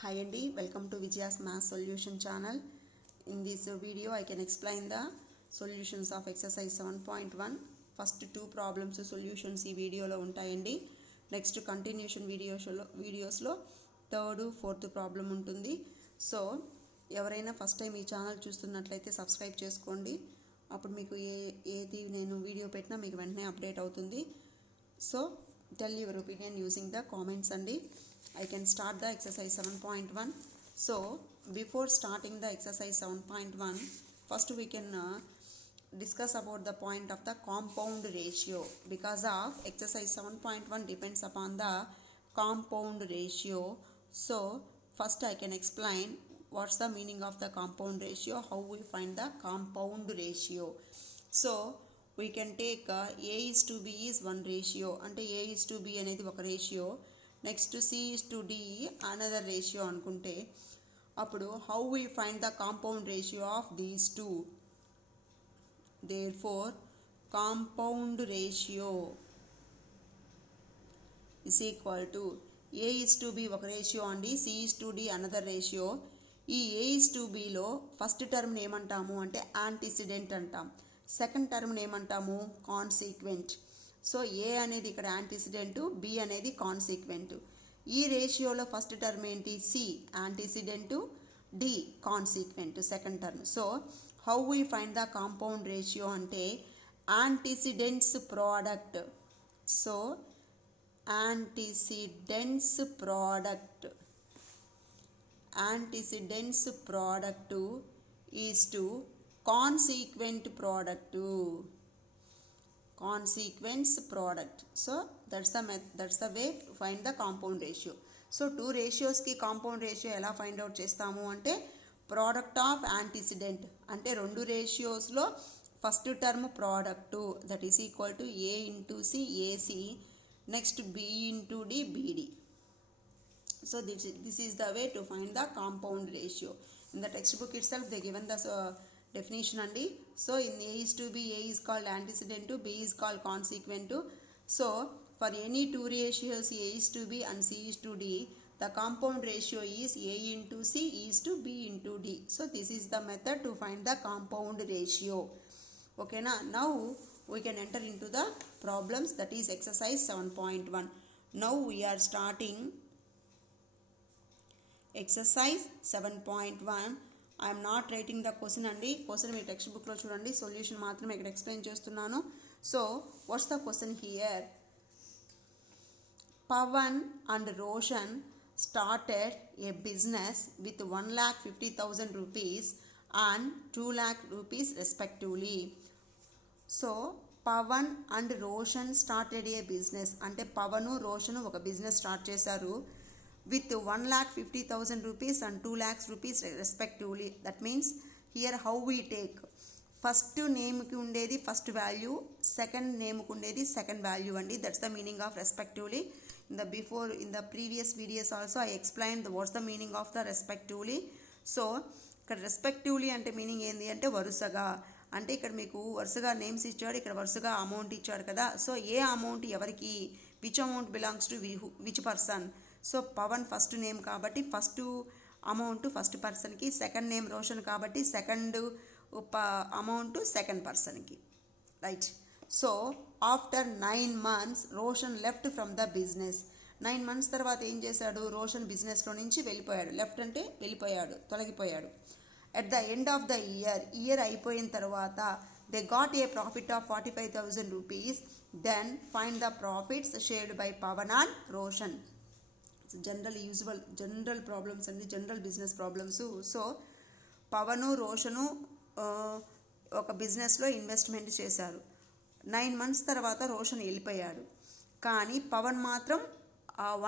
Hi Andy, welcome to Vijaya's Math Solution channel. In this video, I can explain the solutions of exercise 7.1. First two problems solutions ఈ వీడియోలో ఉంటాయండి. Next continuation వీడియోస్లో third fourth problem ఉంటుంది. So ఎవరైనా first time ఈ channel చూస్తున్నట్లయితే subscribe చేసుకోండి. అప్పుడు మీకు ఏది నేను వీడియో పెట్టినా మీకు వెంటనే అప్డేట్ అవుతుంది. So tell your opinion using the comments అండి. I can start the exercise 7.1. So before starting the exercise 7.1, first we can discuss about the point of the compound ratio, because of exercise 7.1 depends upon the compound ratio. So first I can explain what's the meaning of the compound ratio, how we find the compound ratio. So we can take a is to b is one ratio, అంటే a is to b అనేది ఒక ratio, next c is to d another ratio అనుకుంటే అప్పుడు how we find the compound ratio of these two. Therefore compound ratio is equal to a is to b ఒక ratio అండి, c is to d another ratio. ఈ a is to b లో first term ఏమంటాము అంటే antecedent అంటాం, second term ఏమంటాము consequent. So a అనేది ఇక్కడ యాంటిసిడెంట్, బి అనేది కాన్సిక్వెంట్. ఈ రేషియోలో ఫస్ట్ టర్మ్ ఏంటి c antecedent, d consequent second term. So how we find the compound ratio అంటే antecedents product. So antecedents product is to consequent product. So that's the way to find the compound ratio. So two ratios ki compound ratio ela find out chestamu ante product of antecedent ante rendu ratios lo first term product, that is equal to a into c ac, next b into d bd. So this is the way to find the compound ratio. In the textbook itself they given the definition andi. So in a is to b, a is called antecedent, b is called consequent. So for any two ratios a is to b and c is to d, the compound ratio is a into c is to b into d. So this is the method to find the compound ratio. Okay na? Now we can enter into the problems, that is exercise 7.1. Now we are starting exercise 7.1. I am not writing the question అండి. Question మీ text బుక్లో చూడండి, solution మాత్రమే ఇక్కడ explain చేస్తున్నాను. So what's the question here? Pavan and Roshan started a business with 1,50,000 rupees and 2 lakh rupees respectively. So Pavan and Roshan started a business అంటే పవను రోషను ఒక business start చేశారు with 1,50,000 rupees and 2 lakhs rupees respectively. That means here how we take first name ki undedi first value, second name ki undedi second value andi. That's the meaning of respectively. In the previous videos also I explained what's the meaning of the respectively. So ఇక్కడ respectively అంటే meaning ఏంది అంటే వరుసగా, అంటే ఇక్కడ మీకు వరుసగా names ఇచ్చాడు, ఇక్కడ వరుసగా అమౌంట్ ఇచ్చాడు కదా. సో ఏ అమౌంట్ ఎవరికి, which amount belongs to which person. So Pavan first name కాబట్టి ఫస్ట్ అమౌంట్ ఫస్ట్ పర్సన్కి, సెకండ్ నేమ్ రోషన్ కాబట్టి సెకండ్ అమౌంట్ సెకండ్ పర్సన్కి, right. So after 9 months Roshan left from the business. 9 months తర్వాత ఏం చేశాడు, రోషన్ బిజినెస్లో నుంచి వెళ్ళిపోయాడు. లెఫ్ట్ అంటే వెళ్ళిపోయాడు, తొలగిపోయాడు. At the end of the year అయిపోయిన తర్వాత they got a profit of 45,000 rupees. Then find the profits shared by Pavan and Roshan. General problems అండి, general business problems. So Pavan Roshan ఒక బిజినెస్లో ఇన్వెస్ట్మెంట్ చేశారు. 9 months తర్వాత రోషన్ వెళ్ళిపోయాడు, కానీ పవన్ మాత్రం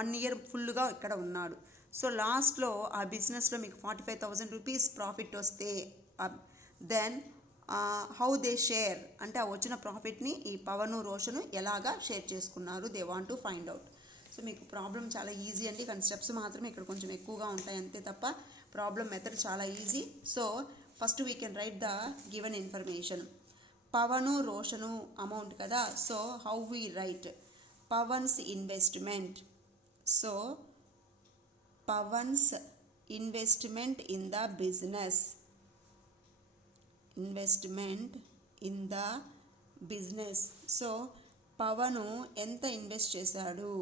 1 year ఫుల్గా ఇక్కడ ఉన్నాడు. సో లాస్ట్లో ఆ బిజినెస్లో మీకు 45,000 rupees ప్రాఫిట్ వస్తే దెన్ హౌ దే షేర్ అంటే ఆ వచ్చిన ప్రాఫిట్ని ఈ పవను రోషను ఎలాగా షేర్ చేసుకున్నారు, they want to find out. So మీకు ప్రాబ్లం చాలా ఈజీ అండి, కానీ స్టెప్స్ మాత్రమే ఇక్కడ కొంచెం ఎక్కువగా ఉంటాయి అంతే తప్ప ప్రాబ్లం మెథడ్ చాలా easy. So first we can write the given information. Pavan Roshan amount కదా. So how we write Pavan's investment. So Pavan's investment in the business. Investment in the business. So Pavan ఎంత ఇన్వెస్ట్ చేశాడు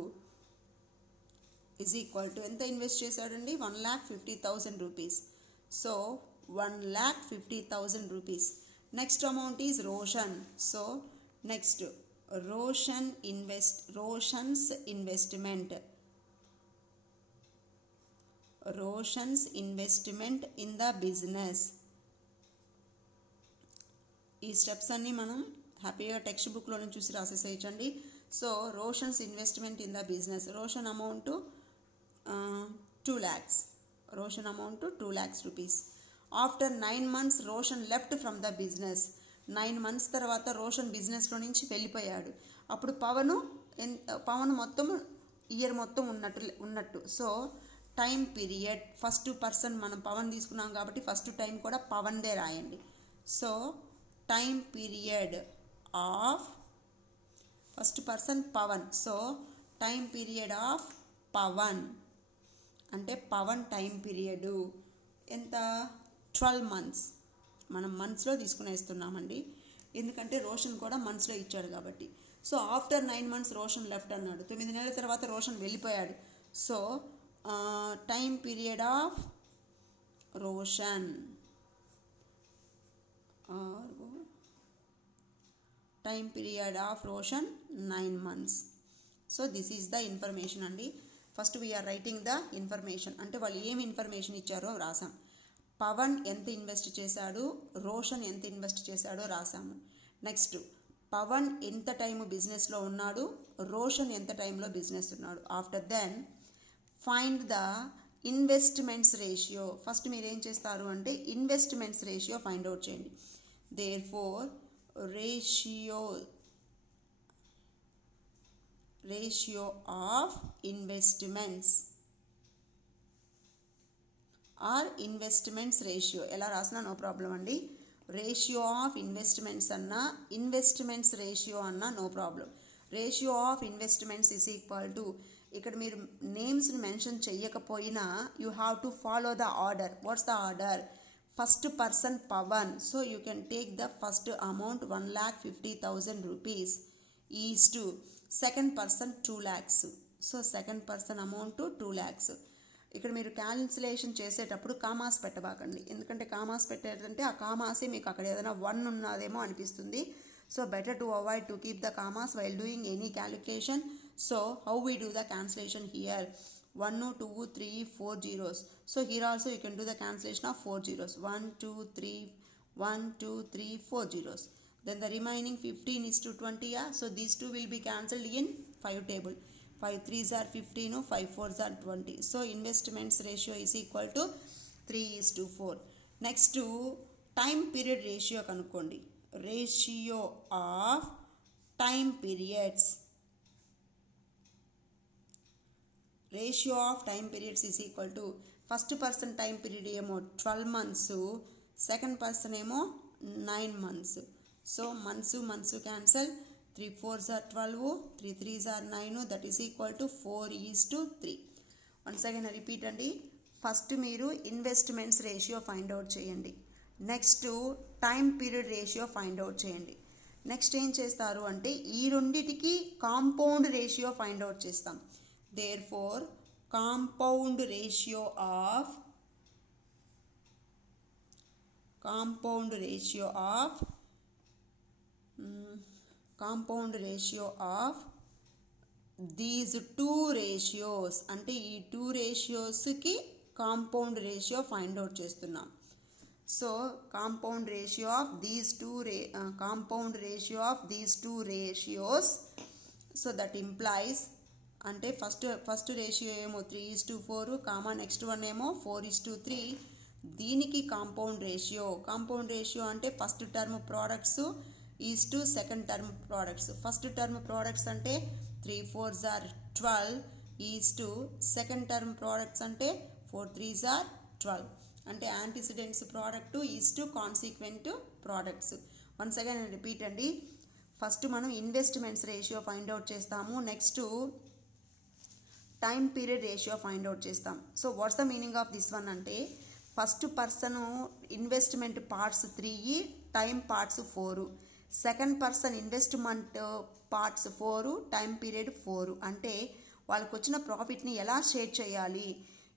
is equal to ఎంత invest చేశాడండి 1,50,000 rupees. So 1,50,000 rupees. Next amount is Roshan. So next Roshan's investment in the business. ఈ steps అన్నీ మనం హ్యాపీగా టెక్స్ట్ బుక్లోనే చూసి రాసేసేయచ్చండి. So Roshan's investment in the business. Roshan amount 2 lakhs. Roshan amount 2 lakhs rupees. After 9 months Roshan left from the business. 9 months తర్వాత రోషన్ బిజినెస్లో నుంచి వెళ్ళిపోయాడు. అప్పుడు పవన్ మొత్తం ఇయర్ మొత్తం ఉన్నట్టు. So time period first person మనం పవన్ తీసుకున్నాం కాబట్టి ఫస్ట్ టైం కూడా పవన్దే రాయండి. So time period of first person Pavan. So time period of Pavan అంటే పవన్ టైం పీరియడ్ ఎంత 12 months. మనం మంత్స్లో తీసుకునేస్తున్నామండి ఎందుకంటే రోషన్ కూడా మంత్స్లో ఇచ్చాడు కాబట్టి. So after 9 months Roshan left అన్నాడు. 9 నెలల తర్వాత రోషన్ వెళ్ళిపోయాడు. So time period of Roshan time period of Roshan 9 months. So this is the information అండి. First we are writing the information అంటే వాళ్ళు ఏమి ఇన్ఫర్మేషన్ ఇచ్చారో రాసాం. పవన్ ఎంత ఇన్వెస్ట్ చేశాడు, రోషన్ ఎంత ఇన్వెస్ట్ చేశాడో రాసాము. నెక్స్ట్ పవన్ ఎంత టైము బిజినెస్లో ఉన్నాడు, రోషన్ ఎంత టైంలో బిజినెస్ ఉన్నాడు. After then find the investments ratio. ఫస్ట్ మీరు ఏం చేస్తారు అంటే ఇన్వెస్ట్మెంట్స్ రేషియో ఫైండ్ అవుట్ చేయండి. Therefore ratio of investments or investments ratio ఎలా రాసినా నో ప్రాబ్లం అండి. రేషియో ఆఫ్ ఇన్వెస్ట్మెంట్స్ అన్నా ఇన్వెస్ట్మెంట్స్ రేషియో అన్నా no problem. Ratio of investments is equal to ఇక్కడ మీరు నేమ్స్ని మెన్షన్ చెయ్యకపోయినా you have to follow the order. What's the order? First person Pavan. So you can take the first amount 1,50,000 rupees is to second person 2 lakhs. So second person amount 2 lakhs. ఇక్కడ మీరు cancellation చేసేటప్పుడు commas పెట్టబాకండి ఎందుకంటే commas పెట్టారంటే ఆ కామాసే మీకు అక్కడ ఏదైనా 1 ఉన్నదేమో అనిపిస్తుంది. So better to avoid to keep the commas while doing any calculation. So how we do the cancellation here 1 2 3 4 zeros. So here also you can do the cancellation of 4 zeros. 1 2 3 1 2 3 4 zeros. Then the remaining 15 is to 20. Yeah? So these two will be cancelled in 5 table. 5 3s are 15, 5 4s are 20. So investments ratio is equal to 3:4. Next to time period ratio kanukondi. Ratio of time periods. Ratio of time periods is equal to first person time period emo 12 months, second person emo 9 months. So months cancel. 3 4s are 12, 3 3s are 9, that is equal to 4:3. Once again I repeat andi. First మీరు investments ratio find out చేయండి. Next time period ratio find out చేయండి. Next ఏం చేస్తారు అంటే ఈ రెండిటికి compound ratio find out చేస్తాం. Therefore compound ratio of these two ratios అంటే ఈ 2 రేషియోస్కి కాంపౌండ్ రేషియో ఫైండ్ అవుట్ చేస్తున్నాం. So compound ratio of these two ratios. So that implies అంటే ఫస్ట్ రేషియో ఏమో 3:4 కామా నెక్స్ట్ వన్ ఏమో 4:3. దీనికి కాంపౌండ్ రేషియో అంటే first term products is to second term products. First term products అంటే 3 4s are 12 is to second term products అంటే 4 3s are 12. అంటే antecedents product is to consequent products. Once again repeat అండి. First మనం investments ratio find out చేస్తాము. Next time period ratio find out చేస్తాం. So what's the meaning of this one అంటే first person investment parts 3, time parts 4, second person investment parts 4, time period 4. అంటే వాళ్ళకు వచ్చిన ప్రాఫిట్ని ఎలా షేర్ చేయాలి,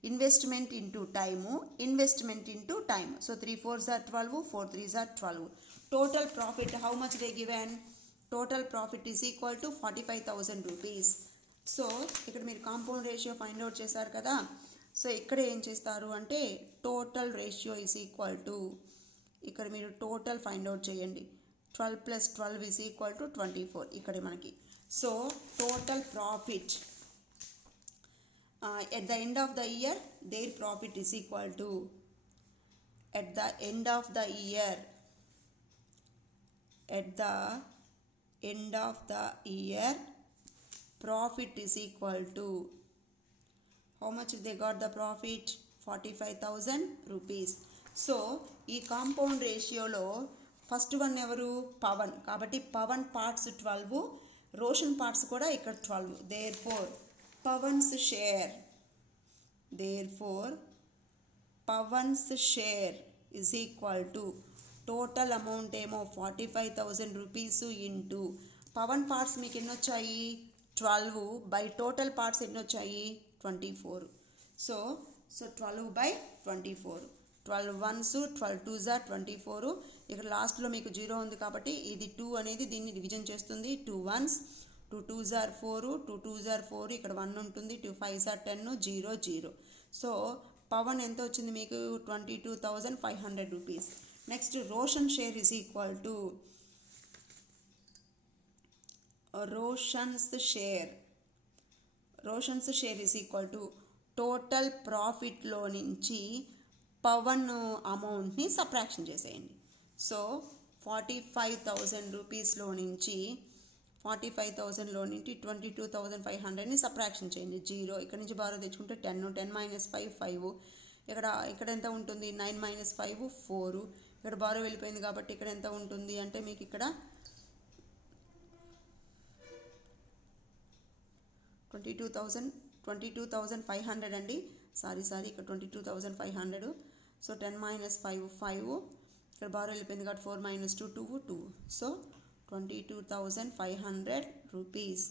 investment into time, investment into time. So 3 4s are 12, 4 3s are 12. Total profit how much they given, total profit is equal to 45,000 rupees. So ఇక్కడ మీరు compound ratio find out చేశారు కదా. సో ఇక్కడ ఏం చేస్తారు అంటే total ratio is equal to, ఇక్కడ మీరు టోటల్ ఫైండ్ అవుట్ చేయండి. 12 + 12 ఈజ్ ఈక్వల్ టు 24 ఇక్కడ మనకి. So total profit at the end of the year their profit is equal to, at the end of the year, at the end of the year profit is equal to, how much they got the profit, 45,000 rupees. So ఈ compound రేషియోలో first one ఎవరు, పవన్. కాబట్టి Pawan parts 12, Roshan parts కూడా ఇక్కడ 12. therefore Pavan's share is equal to total amount ఏమో 45,000 rupees into Pawan parts మీకు ఎన్ని వచ్చాయి 12 బై టోటల్ పార్ట్స్ ఎన్ని వచ్చాయి 24. So 12/24, 12 1s 12 2s are 24. ఇక్కడ లాస్ట్లో మీకు 0 ఉంది కాబట్టి ఇది 2 అనేది దీన్ని డివిజన్ చేస్తుంది. 2 1s, 2 2s are 4, 2 2s are 4, ఇక్కడ 1 ఉంటుంది, 2 5s are 10, 0 0. సో పవన్ ఎంత వచ్చింది మీకు 22,500 rupees. Next Roshan share is equal to, Roshan's share is equal to total ప్రాఫిట్లో నుంచి పవన్ అమౌంట్ని సబ్ట్రాక్షన్ చేసేయండి. సో 45,000 రూపీస్లో నుంచి 22,500ని సబ్ట్రాక్షన్ చేయండి. 0 ఇక్కడ నుంచి బారో తెచ్చుకుంటే 10, 10 - 5 5, ఇక్కడ ఎంత ఉంటుంది 9 - 5 4, ఇక్కడ బారో వెళ్ళిపోయింది కాబట్టి ఇక్కడ ఎంత ఉంటుంది అంటే మీకు ఇక్కడ 22,500 అండి. సారీ ఇక్కడ 22,500. సో 10 - 5 5, ఇక్కడ బారో వెళ్ళిపోయింది కాబట్టి 4 - 2 2 2. So 22,500 rupees.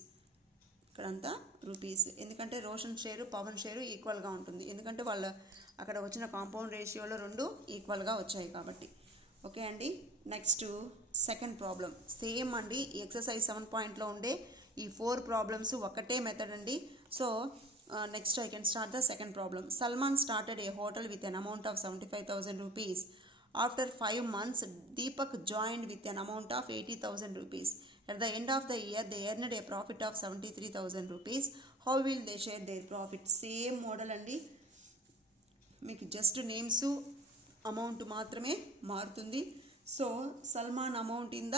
ఇక్కడంతా రూపీస్, ఎందుకంటే రోషన్ షేరు పవన్ షేరు ఈక్వల్గా ఉంటుంది, ఎందుకంటే వాళ్ళ అక్కడ వచ్చిన కాంపౌండ్ రేషియోలో రెండు ఈక్వల్గా వచ్చాయి కాబట్టి. ఓకే అండి. నెక్స్ట్ సెకండ్ ప్రాబ్లం సేమ్ అండి. ఎక్సర్సైజ్ 7.లో ఉండే ఈ 4 ప్రాబ్లమ్స్ ఒకటే మెథడ్ అండి. So next I can start the second problem. Salman started a hotel with an amount of 75,000 rupees. After 5 months, Deepak joined with an amount of 80,000 rupees. At the end of the year, they earned a profit of 73,000 rupees. How will they share their profit? Same model andi. మీకు just names amount మాత్రమే మారుతుంది. So Salman amount in the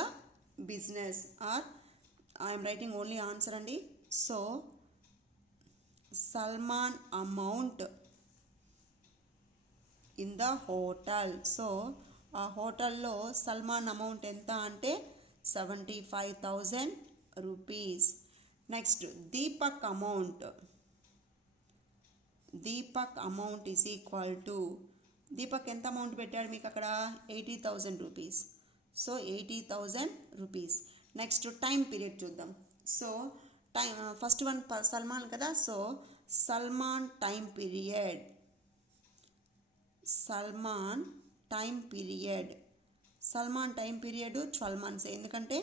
business are I'm writing only answer అండి. So Salman amount in the hotel. So ఆ హోటల్లో Salman amount ఎంత అంటే 75,000 rupees. Next Deepak amount is equal to, Deepak ఎంత amount పెట్టాడు మీకు అక్కడ 80,000 rupees. So 80,000 rupees. Next time period చూద్దాం. So time first one Salman కదా. So Salman time period 12 months. ఎందుకంటే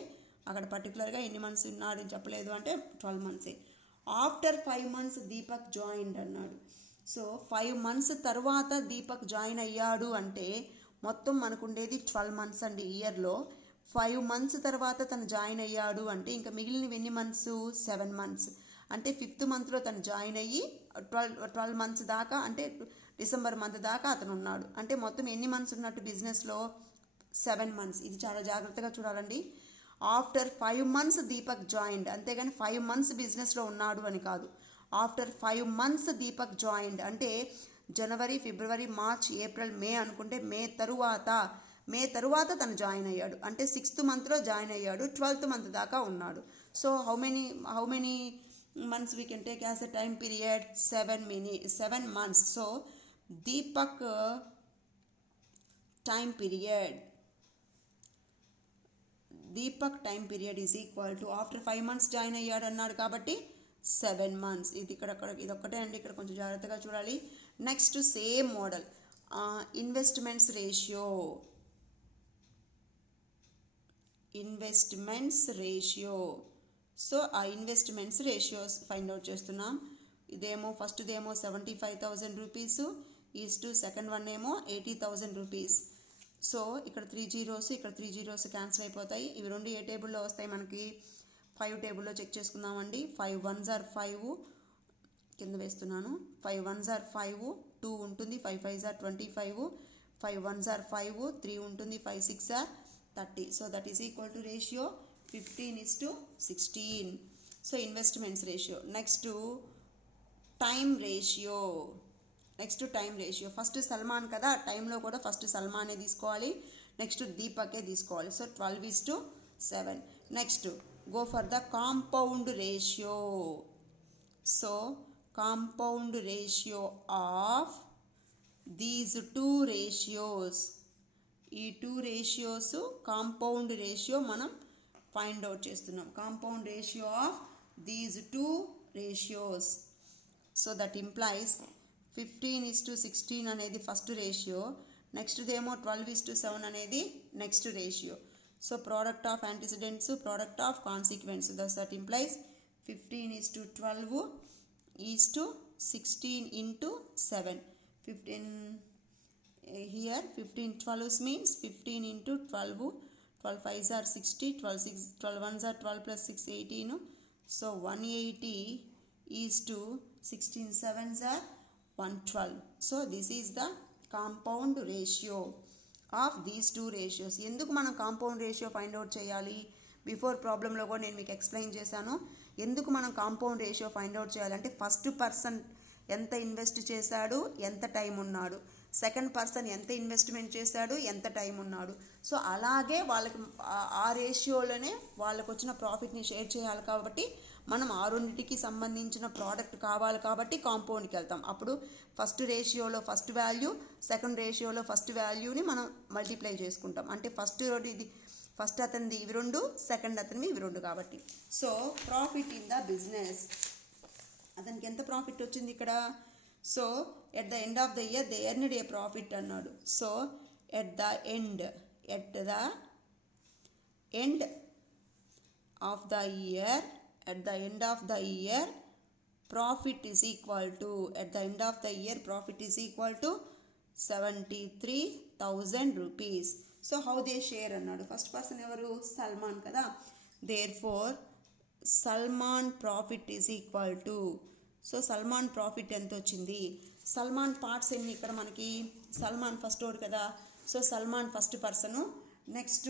అక్కడ పర్టికులర్గా ఎన్ని మంత్స్ ఉన్నాడని చెప్పలేదు అంటే 12 months. After 5 months Deepak join అన్నాడు. సో 5 months తర్వాత దీపక్ జాయిన్ అయ్యాడు అంటే మొత్తం మనకు ఉండేది 12 months అండి ఇయర్లో. 5 months తర్వాత తను జాయిన్ అయ్యాడు అంటే ఇంకా మిగిలినవి ఎన్ని మంత్స్ 7 months. అంటే 5th monthలో తను జాయిన్ అయ్యి 12 months దాకా అంటే డిసెంబర్ మంత్ దాకా అతను ఉన్నాడు. అంటే మొత్తం ఎన్ని మంత్స్ ఉన్నట్టు బిజినెస్లో 7 months. ఇది చాలా జాగ్రత్తగా చూడాలండి. ఆఫ్టర్ 5 months దీపక్ జాయిన్డ్, అంతేగాని 5 months బిజినెస్లో ఉన్నాడు అని కాదు. ఆఫ్టర్ 5 months దీపక్ జాయిన్డ్ అంటే జనవరి, ఫిబ్రవరి, మార్చ్, ఏప్రిల్, మే అనుకుంటే మే తరువాత తను జాయిన్ అయ్యాడు అంటే 6th monthలో జాయిన్ అయ్యాడు, 12th month దాకా ఉన్నాడు. So how many months we can take as a time period 7 months. So Deepak time period is equal to after 5 months join అయ్యాడు అన్నాడు కాబట్టి 7 months. ఇది ఇదొక్కటే అండి, ఇక్కడ కొంచెం జాగ్రత్తగా చూడాలి. Next same model investments ratio. So ఆ ఇన్వెస్ట్మెంట్స్ రేషియోస్ ఫైండ్ అవుట్ చేస్తున్నాం. ఫస్ట్దేమో 75,000 rupees is to second one ఏమో 80,000 రూపీస్. సో ఇక్కడ 3 zeros ఇక్కడ 3 zeros క్యాన్సిల్ అయిపోతాయి. ఇవి రెండు ఏ టేబుల్లో వస్తాయి మనకి? 5 టేబుల్లో చెక్ చేసుకుందామండి. 5 1s are 5 కింద వేస్తున్నాను. 5 1s are 5, 2 ఉంటుంది, 5 5s are 25, 5 1s are 5, 3 ఉంటుంది, 5 6 are 30. So that is equal to ratio 15:16. So investments ratio. Next time ratio. First Salman కదా, టైంలో కూడా ఫస్ట్ సల్మానే తీసుకోవాలి, నెక్స్ట్ దీపకే తీసుకోవాలి. So 12:7. Next go for the compound ratio. So compound ratio of these 2 ratios. ఈ 2 ratios compound ratio మనం find out చేస్తున్నాం. Compound ratio of these 2 ratios. So that implies 15:16 అనేది first ratio, నెక్స్ట్దేమో 12:7 అనేది next ratio. So product of antecedents, product of consequence. That implies 15:12 is to 16 into 7. 15 here 15 12 means 15 into 12. 12 5s are 60, 12 1s are 12 plus 6 18. So 180 is to 16 7s are 112. So this is the compound ratio of these 2 ratios. ఎందుకు మనం compound ratio find out చేయాలి? Before ప్రాబ్లంలో కూడా నేను మీకు explain చేశాను. ఎందుకు మనం కాంపౌండ్ రేషియో ఫైండ్ అవుట్ చేయాలంటే ఫస్ట్ పర్సన్ ఎంత ఇన్వెస్ట్ చేశాడు, ఎంత టైం ఉన్నాడు, సెకండ్ పర్సన్ ఎంత ఇన్వెస్ట్మెంట్ చేశాడు, ఎంత టైం ఉన్నాడు. సో అలాగే వాళ్ళకి ఆ రేషియోలోనే వాళ్ళకు వచ్చిన ప్రాఫిట్ని షేర్ చేయాలి. కాబట్టి మనం ఆ రెండింటికి సంబంధించిన ప్రోడక్ట్ కావాలి కాబట్టి కాంపౌండ్కి వెళ్తాం. అప్పుడు ఫస్ట్ రేషియోలో ఫస్ట్ వాల్యూ, సెకండ్ రేషియోలో ఫస్ట్ వాల్యూని మనం మల్టిప్లై చేసుకుంటాం. అంటే ఫస్ట్ అతనిది ఇవి రెండు, సెకండ్ అతనివి ఇవి రెండు కాబట్టి. So profit in the business, అతనికి ఎంత ప్రాఫిట్ వచ్చింది ఇక్కడ? So at the end of the year they earned a profit అన్నాడు. So at the end of the year profit is equal to 73,000 rupees. So how they share అన్నాడు. First person ఎవరు? సల్మాన్ కదా. therefore Salman profit is equal to, so Salman profit ఎంత వచ్చింది? Salman parts ఎన్ని ఇక్కడ మనకి? Salman first ఓడ్ కదా. So Salman first person, next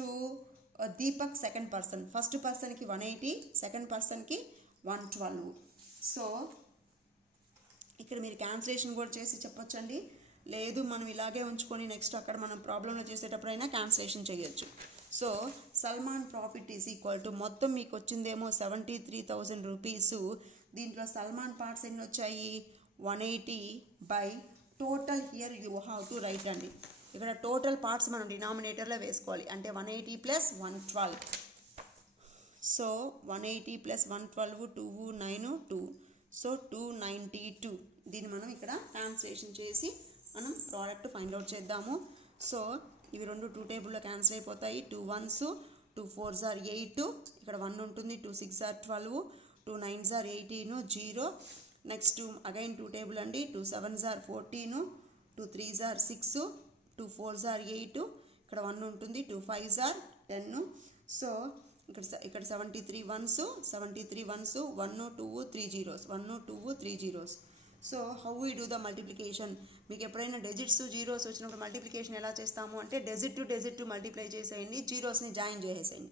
Deepak second person. First పర్సన్కి 180, సెకండ్ పర్సన్కి 112. సో ఇక్కడ మీరు క్యాన్సిలేషన్ కూడా చేసి చెప్పొచ్చండి. లేదు మనం ఇలాగే ఉంచుకొని నెక్స్ట్ అక్కడ మనం ప్రాబ్లంలో చేసేటప్పుడైనా క్యాన్సిలేషన్ చేయొచ్చు. So Salman profit is equal to, మొత్తం మీకు వచ్చిందేమో 73,000 రూపీస్. దీంట్లో సల్మాన్ పార్ట్స్ ఎన్ని వచ్చాయి? 180 by total. Here you have to right అండి. ఇక్కడ టోటల్ పార్ట్స్ మనం డినామినేటర్లో వేసుకోవాలి. అంటే 180 + 112. సో 180 + 112 2 9 2. సో 292. దీన్ని మనం ఇక్కడ క్యాన్సిలేషన్ చేసి మనం ప్రోడక్ట్ ఫైండ్ అవుట్ చేద్దాము. సో ఇవి రెండు 2 టేబుల్లో క్యాన్సిల్ అయిపోతాయి. 2 1s 2 4s are 8, ఇక్కడ 1 ఉంటుంది, 2 6s are 12, 2 9s are 18 0. Next again 2 table అండి. 2 7s are 14, 2 3s are 6, 2 4s are 8, ఇక్కడ 1 ఉంటుంది, 2 5s are 10. సో ఇక్కడ 73 1s 1 2 3 zeros, 1 2 3 zeros. So how we do the multiplication? మీకు ఎప్పుడైనా డెజిట్స్ జీరోస్ వచ్చినప్పుడు మల్టిప్లికేషన్ ఎలా చేస్తాము అంటే డెజిట్ టు మల్టిప్లై చేసేయండి, జీరోస్ని జాయిన్ చేసేయండి.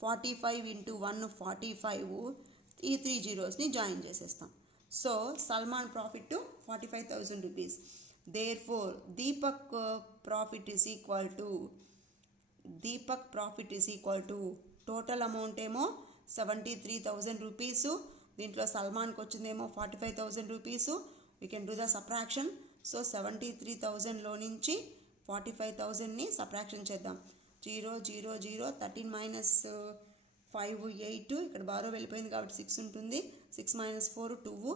45 × 1 45, ఈ 3 జీరోస్ని జాయిన్ చేసేస్తాం. So Salman profit 45,000 rupees. therefore Deepak profit is equal to total amount ఏమో 73,000 రూపీస్, దీంట్లో సల్మాన్కి వచ్చిందేమో 45,000 rupees. We can do the subtraction. So 73,000లో నుంచి 45,000ని సబ్ట్రాక్షన్ చేద్దాం. 0 0 0 13 మైనస్ 5 8, ఇక్కడ బారో వెళ్ళిపోయింది కాబట్టి 6 ఉంటుంది. 6 minus 4 2.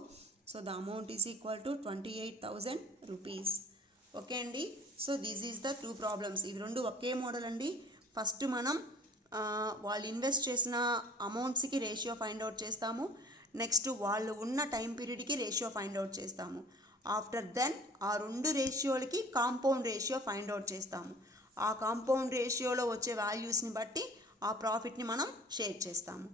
So the amount is equal to 28,000 rupees. Okay అండి. So this is the 2 problems. ఇది రెండు ఒకే మోడల్ అండి. ఫస్ట్ మనం వాళ్ళు ఇన్వెస్ట్ చేసిన అమౌంట్స్కి రేషియో ఫైండ్ అవుట్ చేస్తాము. నెక్స్ట్ వాళ్ళు ఉన్న టైం పీరియడ్కి రేషియో ఫైండ్ అవుట్ చేస్తాము. ఆఫ్టర్ దెన్ ఆ రెండు రేషియోలకి కాంపౌండ్ రేషియో ఫైండ్ అవుట్ చేస్తాము. ఆ కాంపౌండ్ రేషియోలో వచ్చే వాల్యూస్ని బట్టి ఆ ప్రాఫిట్ని మనం షేర్ చేస్తాము.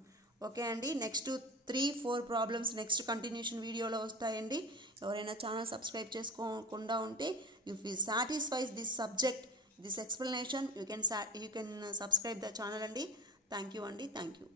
ఓకే అండి. నెక్స్ట్ 3-4 ప్రాబ్లమ్స్ నెక్స్ట్ కంటిన్యూషన్ వీడియోలో వస్తాయండి. ఎవరైనా ఛానల్ సబ్స్క్రైబ్ చేసుకోకుండా ఉంటే if you satisfies this subject, this explanation, you can subscribe the channel అండి. థ్యాంక్ యూ అండి. Thank you.